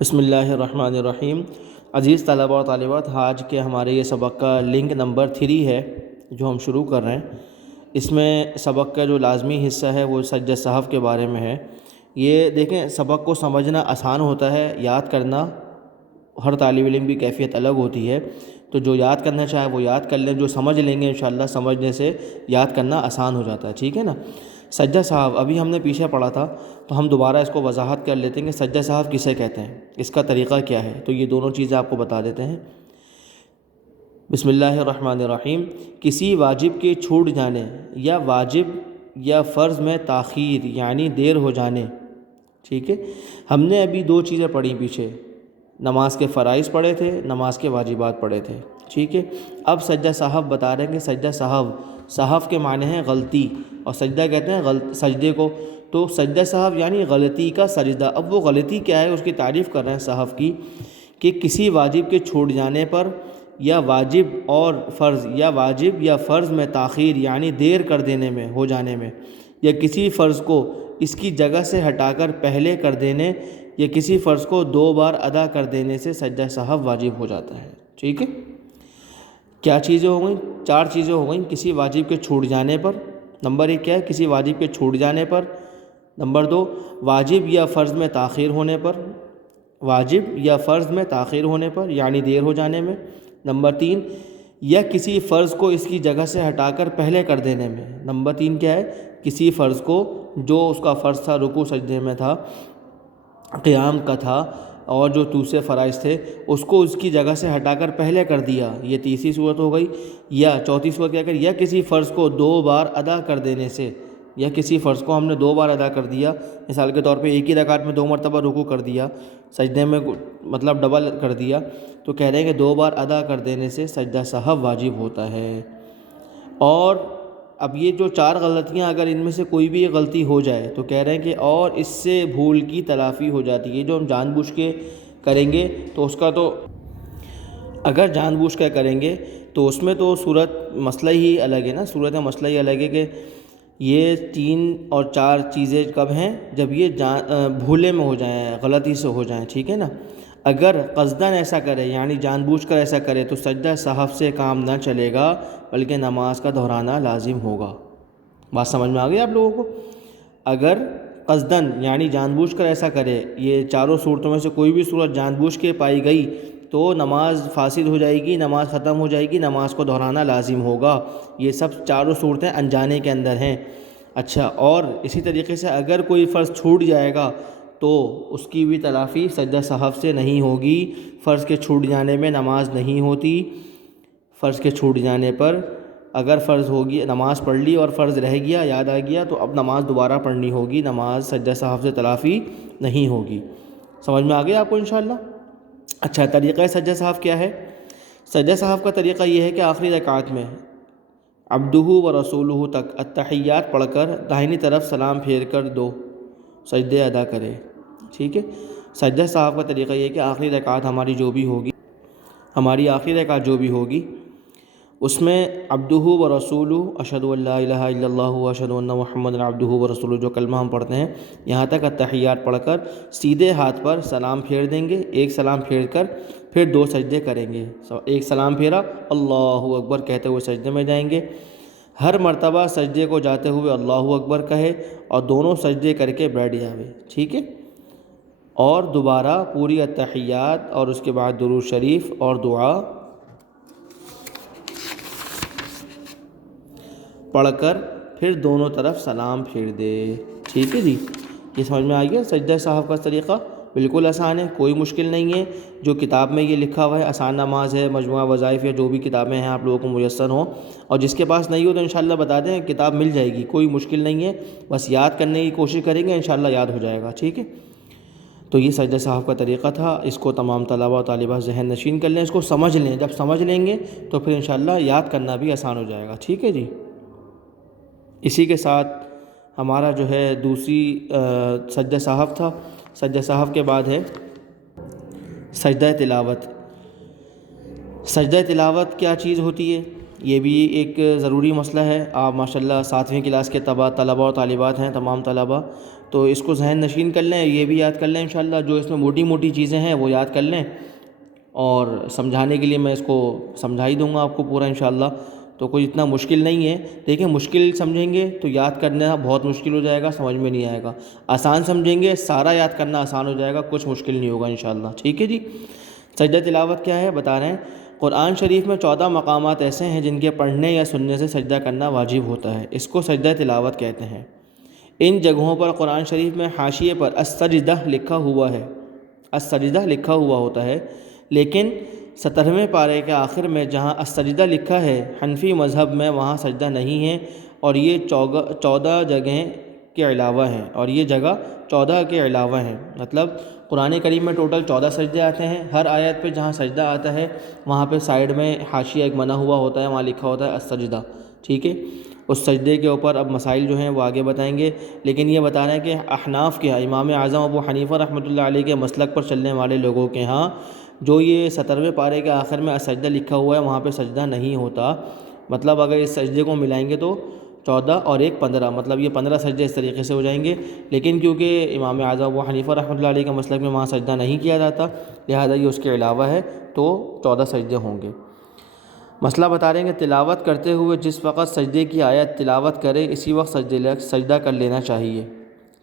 بسم اللہ الرحمن الرحیم۔ عزیز طلبہ اور طالبات، آج کے ہمارے یہ سبق کا لنک نمبر 3 ہے جو ہم شروع کر رہے ہیں۔ اس میں سبق کا جو لازمی حصہ ہے وہ سجدہ سہو کے بارے میں ہے۔ یہ دیکھیں، سبق کو سمجھنا آسان ہوتا ہے، یاد کرنا ہر طالب علم کی کیفیت الگ ہوتی ہے، تو جو یاد کرنا چاہے وہ یاد کر لیں، جو سمجھ لیں گے انشاءاللہ سمجھنے سے یاد کرنا آسان ہو جاتا ہے، ٹھیک ہے نا۔ سجدہ سہو ابھی ہم نے پیچھے پڑھا تھا، تو ہم دوبارہ اس کو وضاحت کر لیتے ہیں کہ سجدہ سہو کسے کہتے ہیں، اس کا طریقہ کیا ہے۔ تو یہ دونوں چیزیں آپ کو بتا دیتے ہیں۔ بسم اللہ الرحمن الرحیم۔ کسی واجب کے چھوٹ جانے یا واجب یا فرض میں تاخیر یعنی دیر ہو جانے، ٹھیک ہے۔ ہم نے ابھی دو چیزیں پڑھی پیچھے، نماز کے فرائض پڑھے تھے، نماز کے واجبات پڑھے تھے، ٹھیک ہے۔ اب سجدہ سہو بتا رہے ہیں کہ سجدہ سہو کے معنی ہیں غلطی، اور سجدہ کہتے ہیں سجدے کو۔ تو سجدہ سہو یعنی غلطی کا سجدہ۔ اب وہ غلطی کیا ہے، اس کی تعریف کر رہے ہیں سہو کی، کہ کسی واجب کے چھوٹ جانے پر یا واجب اور فرض یا واجب یا فرض میں تاخیر یعنی دیر کر دینے میں، ہو جانے میں، یا کسی فرض کو اس کی جگہ سے ہٹا کر پہلے کر دینے یا کسی فرض کو 2 بار ادا کر دینے سے سجدہ سہو واجب ہو جاتا ہے، ٹھیک ہے۔ کیا چیزیں ہو گئیں؟ 4 چیزیں ہو گئیں۔ کسی واجب کے چھوٹ جانے پر، نمبر 1 کیا ہے، کسی واجب کے چھوٹ جانے پر۔ نمبر 2 واجب یا فرض میں تاخیر ہونے پر، واجب یا فرض میں تاخیر ہونے پر یعنی دیر ہو جانے میں۔ نمبر 3 یا کسی فرض کو اس کی جگہ سے ہٹا کر پہلے کر دینے میں۔ نمبر 3 کیا ہے، کسی فرض کو جو اس کا فرض تھا، رکوع سجدے میں تھا، قیام کا تھا، اور جو دوسرے فرائض تھے، اس کو اس کی جگہ سے ہٹا کر پہلے کر دیا، یہ تیسری صورت ہو گئی۔ یا چوتھی صورت کیا کہ یا کسی فرض کو 2 بار ادا کر دینے سے، یا کسی فرض کو ہم نے 2 بار ادا کر دیا، مثال کے طور پہ ایک ہی رکعت میں 2 مرتبہ رکوع کر دیا، سجدے میں مطلب ڈبل کر دیا، تو کہہ رہے ہیں کہ 2 بار ادا کر دینے سے سجدہ سہو واجب ہوتا ہے۔ اور اب یہ جو 4 غلطیاں، اگر ان میں سے کوئی بھی غلطی ہو جائے تو کہہ رہے ہیں کہ اور اس سے بھول کی تلافی ہو جاتی ہے۔ جو ہم جان بوجھ کے کریں گے تو اس کا تو، اگر جان بوجھ کے کریں گے تو اس میں تو صورت مسئلہ ہی الگ ہے نا، صورت مسئلہ ہی الگ ہے کہ یہ 3 اور 4 چیزیں کب ہیں، جب یہ بھولے میں ہو جائیں، غلطی سے ہو جائیں، ٹھیک ہے نا۔ اگر قصداً ایسا کرے یعنی جان بوجھ کر ایسا کرے تو سجدہ سہو سے کام نہ چلے گا، بلکہ نماز کا دہرانا لازم ہوگا۔ بات سمجھ میں آ گئی آپ لوگوں کو؟ اگر قصداً یعنی جان بوجھ کر ایسا کرے، یہ چاروں صورتوں میں سے کوئی بھی صورت جان بوجھ کے پائی گئی تو نماز فاسد ہو جائے گی، نماز ختم ہو جائے گی، نماز کو دہرانا لازم ہوگا۔ یہ سب چاروں صورتیں انجانے کے اندر ہیں۔ اچھا، اور اسی طریقے سے اگر کوئی فرض چھوٹ جائے گا تو اس کی بھی تلافی سجدہ سہو سے نہیں ہوگی۔ فرض کے چھوٹ جانے میں نماز نہیں ہوتی۔ فرض کے چھوٹ جانے پر اگر فرض ہوگی، نماز پڑھ لی اور فرض رہ گیا، یاد آ گیا، تو اب نماز دوبارہ پڑھنی ہوگی، نماز سجدہ سہو سے تلافی نہیں ہوگی۔ سمجھ میں آ گیا آپ کو انشاءاللہ؟ اچھا، طریقہ سجدہ سہو کیا ہے؟ سجدہ سہو کا طریقہ یہ ہے کہ آخری رکعت میں عبدہ و رسولہ تک التحیات پڑھ کر داہنی طرف سلام پھیر کر 2 سجدے ادا کرے، ٹھیک ہے۔ سجدہ سہو کا طریقہ یہ ہے کہ آخری رکعت ہماری جو بھی ہوگی اس میں عبدہ و رسولہ، اشہد ان لا الہ الا اللہ و اشہد ان محمد عبدہ و رسولہ، جو کلمہ ہم پڑھتے ہیں، یہاں تک التحیات پڑھ کر سیدھے ہاتھ پر سلام پھیر دیں گے، ایک سلام پھیر کر پھر 2 سجدے کریں گے۔ ایک سلام پھیرا، اللہ اکبر کہتے ہوئے سجدے میں جائیں گے۔ ہر مرتبہ سجدے کو جاتے ہوئے اللہ اکبر کہے اور دونوں سجدے کر کے بیٹھ جاوے، ٹھیک ہے۔ اور دوبارہ پوری التحیات اور اس کے بعد درود شریف اور دعا پڑھ کر پھر دونوں طرف سلام پھیر دے، ٹھیک ہے جی۔ یہ سمجھ میں آ گیا سجدہ سہو کا طریقہ؟ بالکل آسان ہے، کوئی مشکل نہیں ہے۔ جو کتاب میں یہ لکھا ہوا ہے، آسان نماز ہے، مجموعہ وظائف یا جو بھی کتابیں ہیں آپ لوگوں کو میسر ہوں، اور جس کے پاس نہیں ہو تو انشاءاللہ بتا دیں، کتاب مل جائے گی، کوئی مشکل نہیں ہے، بس یاد کرنے کی کوشش کریں گے، انشاءاللہ یاد ہو جائے گا، ٹھیک ہے۔ تو یہ سجدہ سہو کا طریقہ تھا، اس کو تمام طلبہ و طالبات ذہن نشین کر لیں، اس کو سمجھ لیں۔ جب سمجھ لیں گے تو پھر انشاءاللہ یاد کرنا بھی آسان ہو جائے گا، ٹھیک ہے جی۔ اسی کے ساتھ ہمارا جو ہے دوسری سجدہ سہو تھا۔ سجدہ سہو کے بعد ہے سجدہ تلاوت۔ سجدہ تلاوت کیا چیز ہوتی ہے؟ یہ بھی ایک ضروری مسئلہ ہے۔ آپ ماشاءاللہ 7ویں کلاس کے طلبہ اور طالبات ہیں، تمام طلبہ، تو اس کو ذہن نشین کر لیں، یہ بھی یاد کر لیں انشاءاللہ، جو اس میں موٹی موٹی چیزیں ہیں وہ یاد کر لیں، اور سمجھانے کے لیے میں اس کو سمجھا ہی دوں گا آپ کو پورا انشاءاللہ، تو کوئی اتنا مشکل نہیں ہے۔ دیکھیں مشکل سمجھیں گے تو یاد کرنا بہت مشکل ہو جائے گا، سمجھ میں نہیں آئے گا، آسان سمجھیں گے سارا یاد کرنا آسان ہو جائے گا، کچھ مشکل نہیں ہوگا انشاءاللہ، ٹھیک ہے جی۔ سجدہ تلاوت کیا ہے بتا رہے ہیں۔ قرآن شریف میں 14 مقامات ایسے ہیں جن کے پڑھنے یا سننے سے سجدہ کرنا واجب ہوتا ہے، اس کو سجدہ تلاوت کہتے ہیں۔ ان جگہوں پر قرآن شریف میں حاشیے پر السجدہ لکھا ہوا ہے، السجدہ لکھا ہوا ہوتا ہے، لیکن 17ویں پارے کے آخر میں جہاں السجدہ لکھا ہے حنفی مذہب میں وہاں سجدہ نہیں ہے، اور یہ 14 جگہیں کے علاوہ ہیں، اور یہ جگہ 14 کے علاوہ ہیں، مطلب قرآن کریم میں ٹوٹل 14 سجدے آتے ہیں، ہر آیت پہ جہاں سجدہ آتا ہے وہاں پہ سائیڈ میں حاشیہ ایک بنا ہوا ہوتا ہے، وہاں لکھا ہوتا ہے السجدہ، ٹھیک ہے۔ اس سجدے کے اوپر اب مسائل جو ہیں وہ آگے بتائیں گے، لیکن یہ بتا رہے ہیں کہ احناف کے امام اعظم ابو حنیفہ رحمۃ اللہ علیہ کے مسلک پر چلنے والے لوگوں کے ہاں جو یہ 17ویں پارے کے آخر میں السجدہ لکھا ہوا ہے وہاں پہ سجدہ نہیں ہوتا، مطلب اگر اس سجدے کو ملائیں گے تو 14 اور ایک 15، مطلب یہ 15 سجدے اس طریقے سے ہو جائیں گے، لیکن کیونکہ امام اعظم ابو حنیفہ رحمۃ اللہ علیہ کے مسلک میں وہاں سجدہ نہیں کیا جاتا، لہذا یہ اس کے علاوہ ہے، تو 14 سجدے ہوں گے۔ مسئلہ بتا رہے ہیں کہ تلاوت کرتے ہوئے جس وقت سجدے کی آیت تلاوت کرے اسی وقت سجدہ کر لینا چاہیے۔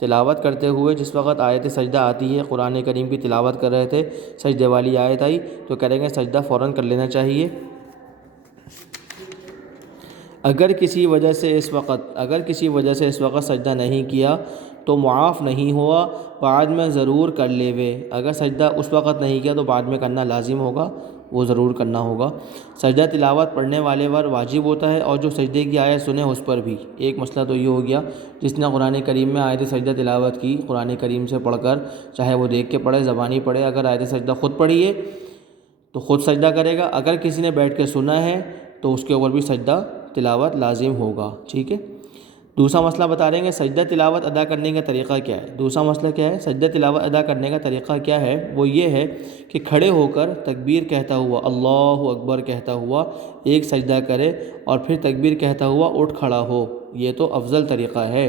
تلاوت کرتے ہوئے جس وقت آیت سجدہ آتی ہے، قرآن کریم کی تلاوت کر رہے تھے، سجدے والی آیت آئی تو کریں گے سجدہ فوراً کر لینا چاہیے۔ اگر کسی وجہ سے اس وقت سجدہ نہیں کیا تو معاف نہیں ہوا، بعد میں ضرور کر لے وے۔ اگر سجدہ اس وقت نہیں کیا تو بعد میں کرنا لازم ہوگا، وہ ضرور کرنا ہوگا۔ سجدہ تلاوت پڑھنے والے پر واجب ہوتا ہے، اور جو سجدے کی آیت سنے اس پر بھی۔ ایک مسئلہ تو یہ ہو گیا، جس نے قرآن کریم میں آیت سجدہ تلاوت کی، قرآن کریم سے پڑھ کر، چاہے وہ دیکھ کے پڑھے زبانی پڑھے، اگر آیت سجدہ خود پڑھی ہے تو خود سجدہ کرے گا، اگر کسی نے بیٹھ کے سنا ہے تو اس کے اوپر بھی سجدہ تلاوت لازم ہوگا، ٹھیک ہے۔ دوسرا مسئلہ بتا رہے ہیں کہ سجدہ تلاوت ادا کرنے کا طریقہ کیا ہے۔ دوسرا مسئلہ کیا ہے، سجدہ تلاوت ادا کرنے کا طریقہ کیا ہے، وہ یہ ہے کہ کھڑے ہو کر تکبیر کہتا ہوا، اللہ اکبر کہتا ہوا ایک سجدہ کرے، اور پھر تکبیر کہتا ہوا اٹھ کھڑا ہو، یہ تو افضل طریقہ ہے۔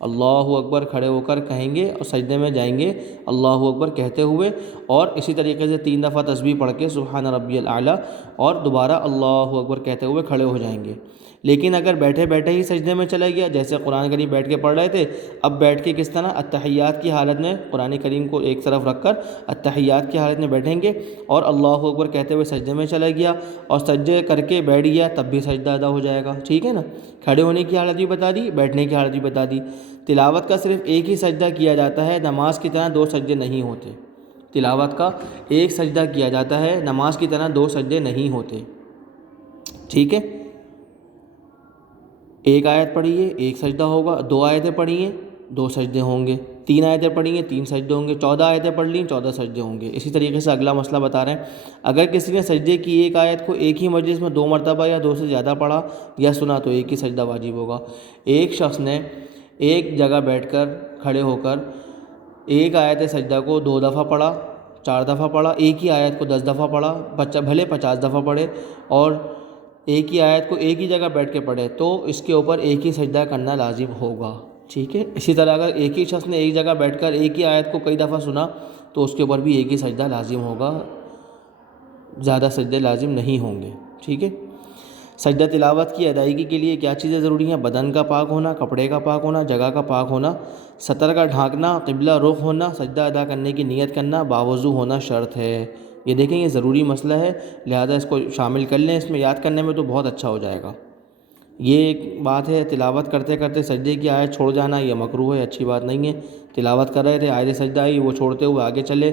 اللہ اکبر کھڑے ہو کر کہیں گے اور سجدے میں جائیں گے اللہ اکبر کہتے ہوئے، اور اسی طریقے سے 3 دفعہ تسبیح پڑھ کے سبحان ربی الاعلیٰ، اور دوبارہ اللہ اکبر کہتے ہوئے کھڑے ہو جائیں گے۔ لیکن اگر بیٹھے بیٹھے ہی سجدے میں چلا گیا، جیسے قرآن کریم بیٹھ کے پڑھ رہے تھے، اب بیٹھ کے کس طرح التحیات کی حالت میں قرآن کریم کو ایک طرف رکھ کر التحیات کی حالت میں بیٹھیں گے، اور اللہ اکبر کہتے ہوئے سجدے میں چلا گیا اور سجدے کر کے بیٹھ گیا، تب بھی سجدہ ادا ہو جائے گا، ٹھیک ہے نا۔ کھڑے ہونے کی حالت بھی بتا دی، بیٹھنے کی حالت بھی بتا دی۔ تلاوت کا صرف ایک ہی سجدہ کیا جاتا ہے، نماز کی طرح 2 سجدے نہیں ہوتے۔ تلاوت کا ایک سجدہ کیا جاتا ہے، نماز کی طرح 2 سجدے نہیں ہوتے، ٹھیک ہے۔ ایک آیت پڑھیے ایک سجدہ ہوگا، 2 آیتیں پڑھیے 2 سجدے ہوں گے، 3 آیتیں پڑھیے 3 سجدے ہوں گے، 14 آیتیں پڑھ لیں 14 سجدے ہوں گے۔ اسی طریقے سے اگلا مسئلہ بتا رہے ہیں، اگر کسی نے سجدے کی ایک آیت کو ایک ہی مجلس میں 2 مرتبہ یا 2 سے زیادہ پڑھا یا سنا تو ایک ہی سجدہ واجب ہوگا۔ ایک شخص نے ایک جگہ بیٹھ کر کھڑے ہو کر ایک آیت سجدہ کو 2 دفعہ پڑھا، 4 دفعہ پڑھا، ایک ہی آیت کو 10 دفعہ پڑھا، بھلے 50 دفعہ پڑھے، اور ایک ہی آیت کو ایک ہی جگہ بیٹھ کے پڑھے، تو اس کے اوپر ایک ہی سجدہ کرنا لازم ہوگا، ٹھیک ہے۔ اسی طرح اگر ایک ہی شخص نے ایک جگہ بیٹھ کر ایک ہی آیت کو کئی دفعہ سنا تو اس کے اوپر بھی ایک ہی سجدہ لازم ہوگا، زیادہ سجدے لازم نہیں ہوں گے، ٹھیک ہے۔ سجدہ تلاوت کی ادائیگی کے لیے کیا چیزیں ضروری ہیں؟ بدن کا پاک ہونا، کپڑے کا پاک ہونا، جگہ کا پاک ہونا، سطر کا ڈھانکنا، قبلہ رخ ہونا، سجدہ ادا کرنے کی نیت کرنا، باوضو ہونا شرط ہے۔ یہ دیکھیں یہ ضروری مسئلہ ہے، لہذا اس کو شامل کر لیں، اس میں یاد کرنے میں تو بہت اچھا ہو جائے گا۔ یہ ایک بات ہے، تلاوت کرتے کرتے سجدے کی آیت چھوڑ جانا یہ مکروہ ہے، اچھی بات نہیں ہے۔ تلاوت کر رہے تھے آیت سجدہ آئی، وہ چھوڑتے ہوئے آگے چلے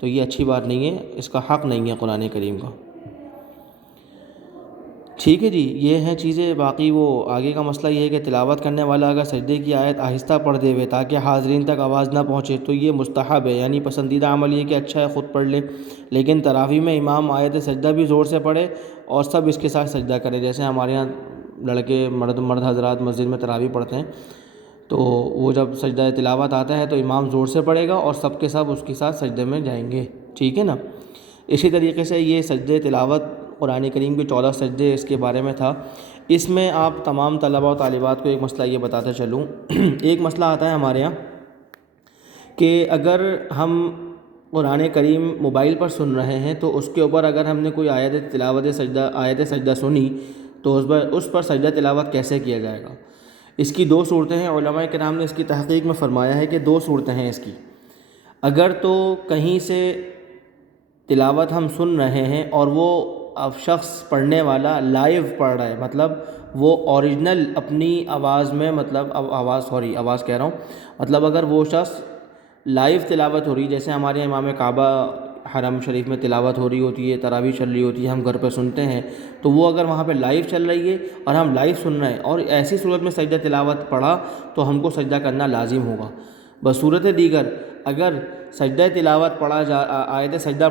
تو یہ اچھی بات نہیں ہے، اس کا حق نہیں ہے قرآن کریم کا، ٹھیک ہے جی۔ یہ ہیں چیزیں، باقی وہ آگے کا مسئلہ یہ ہے کہ تلاوت کرنے والا اگر سجدے کی آیت آہستہ پڑھ دے ہوئے تاکہ حاضرین تک آواز نہ پہنچے تو یہ مستحب ہے، یعنی پسندیدہ عمل یہ کہ اچھا ہے خود پڑھ لے، لیکن تراویح میں امام آیت سجدہ بھی زور سے پڑھے اور سب اس کے ساتھ سجدہ کرے، جیسے ہمارے یہاں لڑکے مرد حضرات مسجد میں تراویح پڑھتے ہیں، تو وہ جب سجدہ تلاوت آتا ہے تو امام زور سے پڑھے گا اور سب کے سب اس کے ساتھ سجدے میں جائیں گے، ٹھیک ہے نا۔ اسی طریقے سے یہ سجدے تلاوت قرآن کریم کے 14 سجدے اس کے بارے میں تھا۔ اس میں آپ تمام طلبہ و طالبات کو ایک مسئلہ یہ بتاتا چلوں، ایک مسئلہ آتا ہے ہمارے یہاں کہ اگر ہم قرآن کریم موبائل پر سن رہے ہیں تو اس کے اوپر اگر ہم نے کوئی آیت سجدہ سنی تو اس پر سجدہ تلاوت کیسے کیا جائے گا؟ اس کی دو صورتیں ہیں، علماء کرام نے اس کی تحقیق میں فرمایا ہے کہ دو صورتیں ہیں اس کی۔ اگر تو کہیں سے تلاوت ہم سن رہے ہیں اور وہ اب شخص پڑھنے والا لائیو پڑھ رہا ہے، مطلب وہ اوریجنل اپنی آواز میں، مطلب آواز کہہ رہا ہوں، مطلب اگر وہ شخص لائیو تلاوت ہو رہی، جیسے ہمارے امام کعبہ حرم شریف میں تلاوت ہو رہی ہوتی ہے، تراویح چل رہی ہوتی ہے، ہم گھر پہ سنتے ہیں، تو وہ اگر وہاں پہ لائیو چل رہی ہے اور ہم لائیو سن رہے ہیں اور ایسی صورت میں سجدہ تلاوت پڑھا تو ہم کو سجدہ کرنا لازم ہوگا۔ بصورت دیگر اگر سجدہ تلاوت آیت سجدہ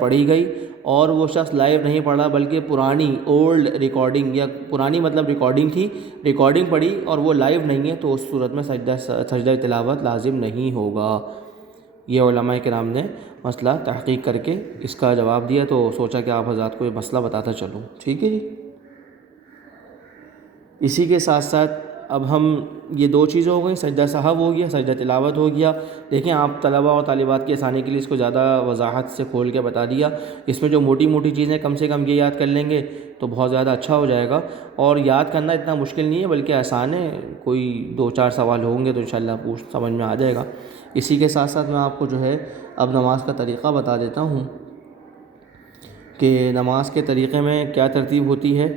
پڑھی گئی اور وہ شخص لائیو نہیں پڑھا بلکہ پرانی اولڈ ریکارڈنگ، یا پرانی مطلب ریکارڈنگ تھی، ریکارڈنگ پڑھی اور وہ لائیو نہیں ہے، تو اس صورت میں سجدہ تلاوت لازم نہیں ہوگا۔ یہ علماء کرام نے مسئلہ تحقیق کر کے اس کا جواب دیا، تو سوچا کہ آپ حضرات کو یہ مسئلہ بتاتا چلوں، ٹھیک ہے جی۔ اسی کے ساتھ ساتھ اب ہم یہ دو چیزیں ہو گئیں، سجدہ سہو ہو گیا، سجدہ تلاوت ہو گیا۔ دیکھیں آپ طلبہ اور طالبات کی آسانی کے لیے اس کو زیادہ وضاحت سے کھول کے بتا دیا، اس میں جو موٹی موٹی چیزیں کم سے کم یہ یاد کر لیں گے تو بہت زیادہ اچھا ہو جائے گا، اور یاد کرنا اتنا مشکل نہیں ہے بلکہ آسان ہے، کوئی 2-4 سوال ہوں گے تو انشاءاللہ سمجھ میں آ جائے گا۔ اسی کے ساتھ ساتھ میں آپ کو جو ہے اب نماز کا طریقہ بتا دیتا ہوں کہ نماز کے طریقے میں کیا ترتیب ہوتی ہے۔